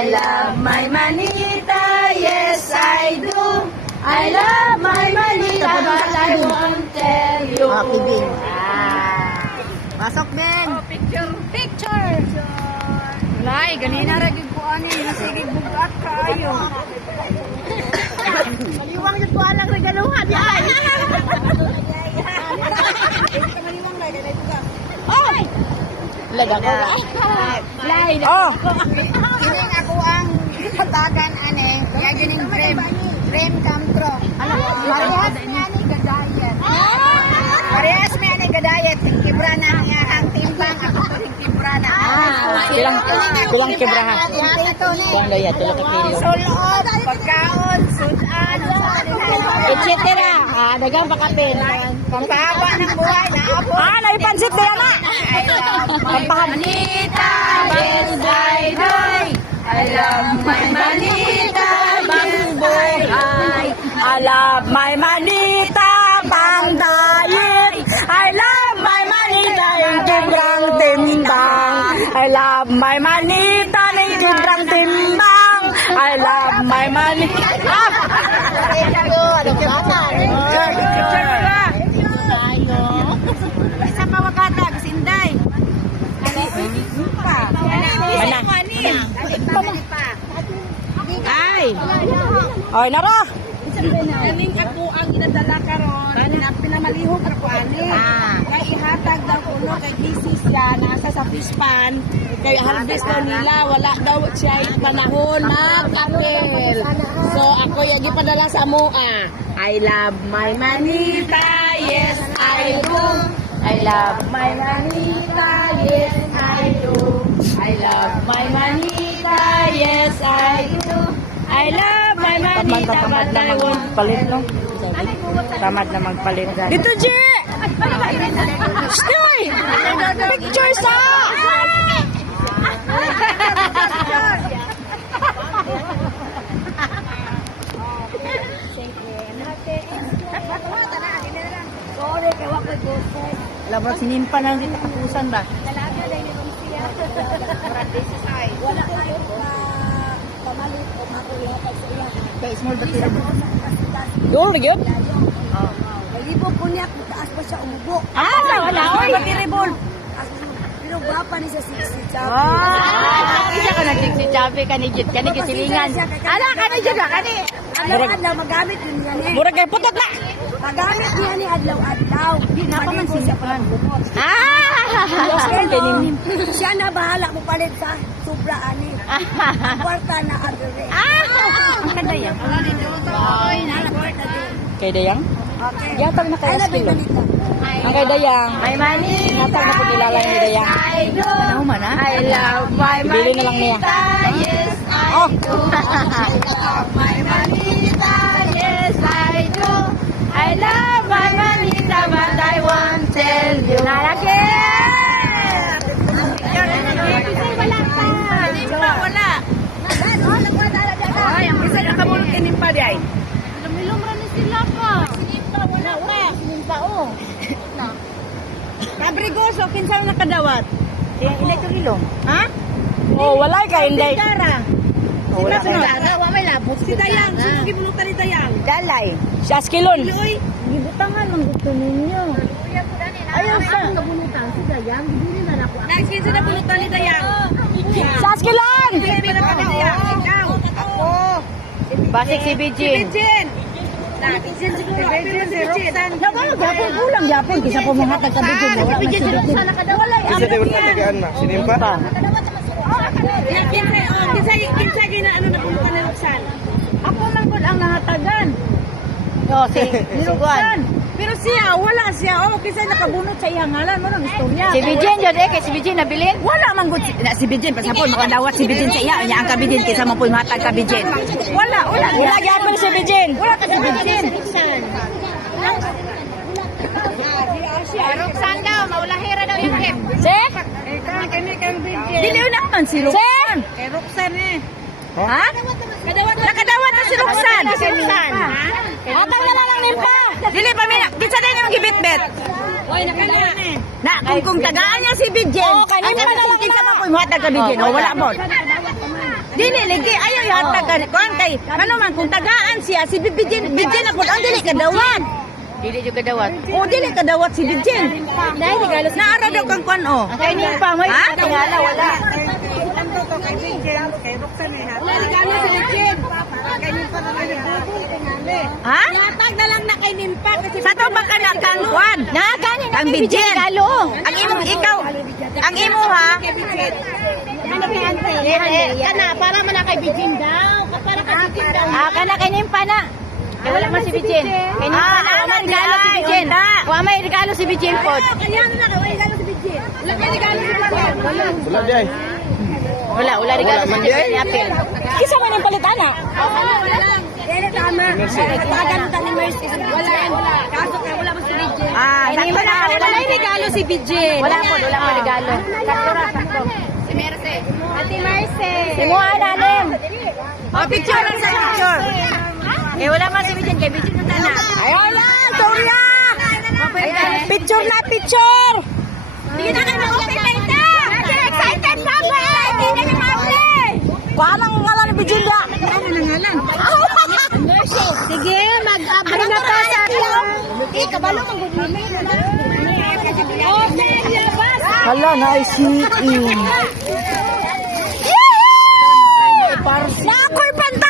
I love my manita, yes I do. I love my manita, but I won't tell you. Okay, Bing. Pasok, Bing. Oh, picture. Lai, ganina ragig ko ani, nasigig bugat kayo. Maliwang yung tuwan ng regaluhan. Yan. Oy! Laga ko ba? Lai. Oh! Kini ako ang tagan ane, kaya ganing dream come true. Parehas niya ni gadayet. Parehas niya ni gadayet, kibra na niya ang timbang, ako rin kibra na. Kulang kibrahan. Kulang daya, tulog ka kilo. Sulod, pagkaon, sudan, Etcetera. Dagang pakapin. pampahaba ng buhay na ako. Naipansit na yan na. Manita, yes I do. I love my manita, bang boy. I love my manita, pang dayit. I love my manita, yung tibrang timbang. I love my manita, yung tibrang timbang. I love my manita. Isa pa wakata, kasinday. Ay! Ay, nara! Galing ako ang inadala karon na pinamalihog ako ani. Kay ihatag daw kuno kay kisis siya nasa sa fish pan. Kay harvest daw nila wala daw siya panahon magkapel. So ako yung gipadala sa moa. I love my manita, yes I do. I love my manita, yes I do. I love my manita, yes I do. I love my manita, but I won't. Palit, no? Tamad na magpalit. Dito, G! Stoy! Picture sa! Alam mo, sinimpa na dito kapusan ba? Talaga dahil ni Lucia. Wala kayo pamalit o makulihatag sa iya. Kaya small ba tira mo? Yun, yun? Nalibog ko niya kung taas pa siya umubo. Wala, oy! Batiribol! Pero guwapa ni sa siksi chapel. Isa ka nagtig si Chabi, kanigit, kanigisilingan. Ala, kanigit ba, kani? Adlaw-adlaw, magamit yun yan eh. Murag kay putot na! Magamit niya ni adlaw-adlaw. Di napaman siya pagbubuot. Siya na bahala mo palit sa sobra ani. Kwarta na adere. Ang ganda yan. Oy, nalakwarta din. Kay Dayang? Okay. Yatag na kay Aspilo. Ang kay Dayang. My manita, Yatag na pagkilala ni Dayang. I do. Ano man, ha? I love my Bili na lang niya. manita, yes I Oh! do. I love my manita, yes I do. I love my manita, but I won't tell you. Lalaki! Wala. Ay, ang isa na kamulot kinimpa di ay. Lumilom rin sila ka. Sinimpa, wala. Kinimpa, oh. Kabrigoso, kinsa na nakadawat? Ilay itong ilong. Ha? Oh, walay ka, hindi. Oh, wala ka. may labot. Si Dayang, sino gibunutan ni Dayang? Dalay. Si Askilon. Uy, Gibutangan ng gusto ninyo. Ayaw sa nabunutan si Dayang, hindi na ako. nagsin sa nabunutan ni Dayang. Si Askilon! Hindi pa naman ni Dayang. Ikaw. Ako. Basik si Bijin. Jen. Nagsin siguro. Pero si Jen. Nabalo, gapon, kulang gapon. Kisa po mga tagkabigin. Wala man si Bijin. nakadawalay. Isa din wala tagaan na. Sinimpa? Kinsa gina ano nabunutan ni Roxanne? Ako lang po ang nahatagan. Oh, si Roxan. Pero siya, wala siya. Oh, kinsa nakabunot sa iyang ngalan mo ng istorya. Si Bijin yun eh, kay si Bijin nabilin. Wala man gud si Bijin pasapon makadawat si Bijin sa iya, nya ang kabijin kaysa mo poy matag ka Bijin. Wala. Wala gyapon si Bijin. Wala ka si Bijin. Roxanne daw, maulahira daw yung hip. Sek? Kani kang Bijin. Dili naman si Roxan. Kay Roxanne eh. Ha? Nakadawat na si Roxan. Atang na lang nimpa. Dili pa mina, kinsa din yung gibitbit. Oy, nakala eh. Na kung tagaan niya si Bijin. Oh, kanina na lang kinsa mo poy matag ka Bijin. Oh, wala mo. Dili lagi ayaw yata ka kuan kay ano man kung tagaan siya si Bijin na pud ang dili kadawat. Dili jud kadawat. Oh dili kadawat si Bijin. Dai regalo sa naara daw kang kuan oh. Kay ni pa may tingala wala. Wala regalo si Lechin. Kay Nimpa na kay Bubong tingali. Ha? Ihatag na lang na kay Nimpa kasi Sa to ba ka na kang kuan? Na gani na Bijin regalo. Ang imo ikaw ang imo ha. kay Bichet. Kana, para man na kay Bijin daw. Para kay Bijin daw. Kana kay Nimpa na. Kaya wala man si Bijin. Kay Nimpa na wala regalo si Bijin. Wa may regalo si Bijin pod. Kaya na kay regalo si Bichet. Wala kay regalo si Bichet. Wala di ay. Wala regalo si Bijin apil. Kisa man ang palitana. Tama. Tagan ta ni Mercy. Wala yan. Kaso kay wala man si Bichet. Nimpa na wala regalo si Bichet. Wala po regalo. Sakto. Si Merce. Ate Merce. Imo ananim. Oh, picture lang sa picture. Eh wala man si Bijin kay Bijin na na. Ay wala, Toria. Picture na picture. Sige na kayo mag-open later. Excited pa ba? Excited na naman eh. Paano ang ngalan ni Bijin da? Sige, mag-abay na pa sa akin. Kabalo kang gudmimi. Hala, nice. Na ako'y panta